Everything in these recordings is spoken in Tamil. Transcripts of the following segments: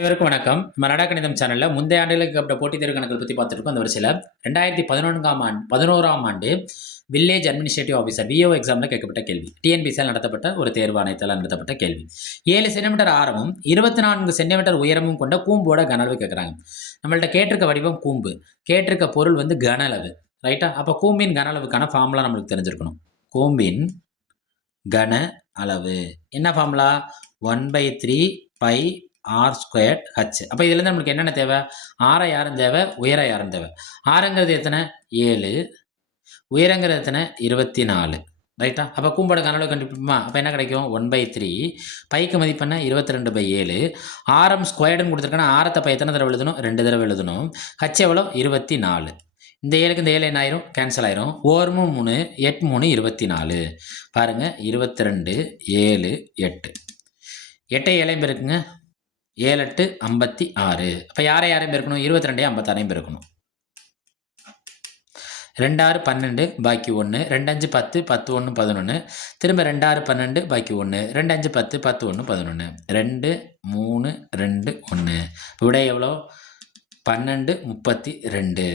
அனைவருக்கும் வணக்கம். நம்ம நடா கணிதம் சேனல்ல முந்தைய ஆண்டுகளுக்கு கேட்ட போட்டித் தேர்வு கணக்குகள் பத்தி பார்த்துருக்கோம். அந்த வரிசையில 2011ஆம் ஆண்டு வில்லேஜ் அட்மினிஸ்ட்ரேட்டிவ் ஆஃபீசர் விஓ எக்ஸாம்ல கேட்கப்பட்ட கேள்வி. டிஎன்பிசியால் நடத்தப்பட்ட ஒரு தேர்வு ஆணையத்தால் நடத்தப்பட்ட கேள்வி. 7 சென்டிமீட்டர் ஆரமும் 24 சென்டிமீட்டர் உயரமும் கொண்ட கூம்போட கன அளவு கேட்குறாங்க. நம்மள்ட்ட கேட்டிருக்க வடிவம் கூம்பு, கேட்டிருக்க பொருள் கன அளவு. ரைட்டா? அப்ப கூம்பின் கன அளவுக்கான ஃபார்முலா நம்மளுக்கு தெரிஞ்சிருக்கணும். கூம்பின் கன அளவு என்ன formula? 1/3 pi R squared H. அப்போ இதுலேருந்து நம்மளுக்கு என்னென்ன தேவை? ஆரம் யாரும் தேவை, உயரம் யாரும் தேவை. ஆரங்கிறது எத்தனை? 7. உயரங்கிறது எத்தனை? 24. ரைட்டா? அப்போ கூம்போட கனவு கண்டுபிடிப்போமா? அப்போ என்ன கிடைக்கும்? 1/3 பைக்கு மதிப்பெண்ண 22/7. ஆரம் ஸ்கொயர்டுன்னு கொடுத்துருக்கேன்னா ஆரத்தை பை எத்தனை தடவை எழுதணும்? 2 தடவை எழுதணும். ஹச் எவ்வளோ? 24. இந்த 7க்கு இந்த 7 என்ன ஆயிரும்? கேன்சல் ஆயிரும். 1 3 8 3 24. பாருங்க 22 7 8. 8 7 இருக்குங்க. 7 8 56. அப்போ யாரையும் பெருக்கணும்? 22 56 பெருக்கணும். 2 6 12 பாக்கி 1. 2 5 10 10 1 11. திரும்ப 2 6 12 பாக்கி 1. 2 5 10 10 1 11. 2 3 2 1. விடை எவ்வளோ? 12 32.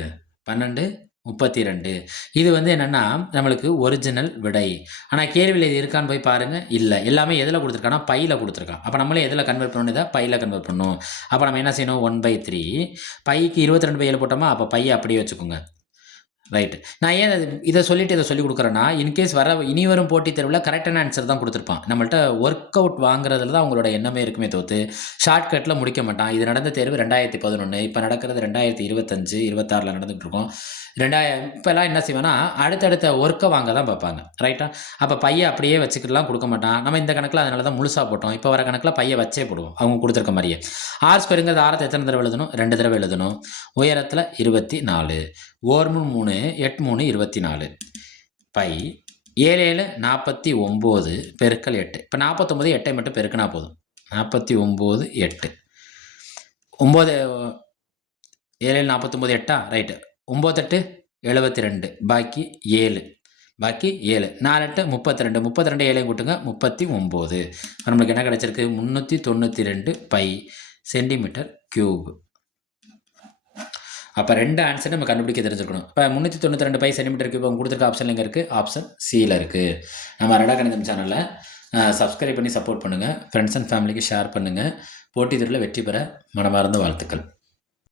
12 32. இது என்னன்னா நம்மளுக்கு ஒரிஜினல் விடை. ஆனால் கேள்வியில் இது இருக்கான்னு போய் பாருங்க. இல்லை, எல்லாமே எதில் கொடுத்துருக்கான்னா பையில் கொடுத்துருக்கான். அப்போ நம்மளே எதில் கன்வெர்ட் பண்ணணும்? இதை பையில் கன்வெர்ட் பண்ணணும். அப்போ நம்ம என்ன செய்யணும்? 1/3 பைக்கு 22/7 போட்டோமா? அப்போ பையை அப்படியே வச்சுக்கோங்க. ரைட்டு. நான் ஏன் இதை சொல்லிட்டு இதை சொல்லிக் கொடுக்குறேன்னா, இன்கேஸ் இனி வரும் போட்டித் தேர்வில் கரெக்டான ஆன்சர் தான் கொடுத்துருப்பான். நம்மள்ட்ட ஒர்க் அவுட் வாங்குறதுல தான் அவங்களோட எண்ணமே இருக்குமே தவிர்த்து ஷார்ட்கட்டில் முடிக்க மாட்டான். இது நடந்த தேர்வு 2011. இப்போ நடக்கிறது 2025 26 நடந்துகிட்டு இருக்கோம். இப்போல்லாம் என்ன செய்வேன்னா அடுத்தடுத்த ஒர்க்கை வாங்க தான் பார்ப்பாங்க. ரைட்டா? அப்போ பையை அப்படியே வச்சுக்கிட்டுலாம் கொடுக்க மாட்டான். நம்ம இந்த கணக்கில் அதனால தான் முழுசாக போட்டோம். இப்போ வர கணக்கில் பையை வச்சே போடுவோம் அவங்க கொடுத்துருக்க மாதிரியே. ஆர் ஸ்கொயருங்கிறது ஆரத்தை எத்தனை தடவை எழுதணும்? 2 தடவை எழுதணும். உயரத்தில் 24. 1 3 8 3 24. பை 7 7 49 பெருக்கல் 8. இப்போ 49 8 மட்டும் பெருக்கினா போதும். 49 8. 9 7 49 8. ரைட்டு. 9 8 72. பாக்கி 7. 4 8 32. 32 7 கூட்டுங்க 39. நம்மளுக்கு என்ன கிடைச்சிருக்கு? 392 பை சென்டிமீட்டர் கியூப். அப்போ 2 ஆன்சர் நம்ம கண்டுபிடிக்க தெரிஞ்சிருக்கணும். இப்போ 392 பை சென்டிமீட்டர் கியூப் அவங்க கொடுத்துருக்க ஆப்ஷன் எங்கே இருக்குது? ஆப்ஷன் சியில் இருக்குது. நம்ம நடா கணிதம் சேனலில் சப்ஸ்கிரைப் பண்ணி சப்போர்ட் பண்ணுங்கள். ஃப்ரெண்ட்ஸ் அண்ட் ஃபேமிலிக்கு ஷேர் பண்ணுங்கள். போட்டித் தேர்வில் வெற்றி பெற மனமார்ந்த வாழ்த்துக்கள்.